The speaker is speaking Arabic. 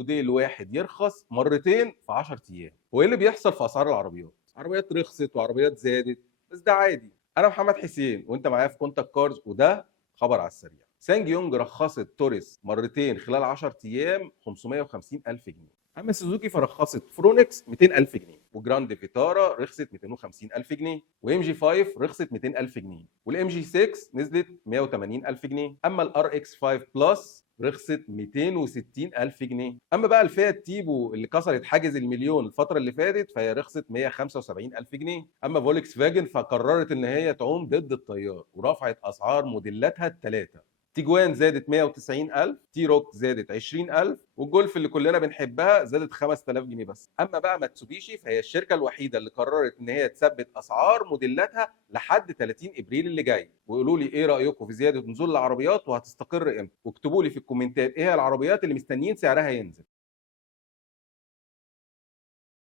موديل واحد يرخص مرتين في 10 ايام. هو ايه اللي بيحصل في اسعار العربيات؟ عربيات رخصت وعربيات زادت، بس ده عادي. انا محمد حسين وانت معايا في كونتاكت كارز، وده خبر على السريع. سانج يونج رخصت توريس مرتين خلال 10 ايام 550 الف جنيه. اما سوزوكي فرخصت فرونكس 200 الف جنيه، وجراند فيتارا رخصت 250 الف جنيه، وام جي 5 رخصت 200 الف جنيه، والام جي 6 نزلت 180 الف جنيه. اما الار اكس 5 بلس رخصت 260 الف جنيه. اما بقى الفيات تيبو اللي كسرت حاجز المليون الفتره اللي فاتت فهي رخصت 175 الف جنيه. اما فولكس فاجن فقررت ان هي تعوم ضد التيار ورفعت اسعار موديلاتها الثلاثه. تيجوان زادت 190,000، تي روك زادت 20,000، والجولف اللي كلنا بنحبها زادت 5000 جنيه بس. اما بقى ماتسوبيشي فهي الشركه الوحيده اللي قررت ان هي تثبت اسعار موديلاتها لحد 30 ابريل اللي جاي. وقولوا لي ايه رايكم في زياده نزول العربيات وهتستقر امتى، واكتبوا لي في الكومنتات ايه هي العربيات اللي مستنيين سعرها ينزل.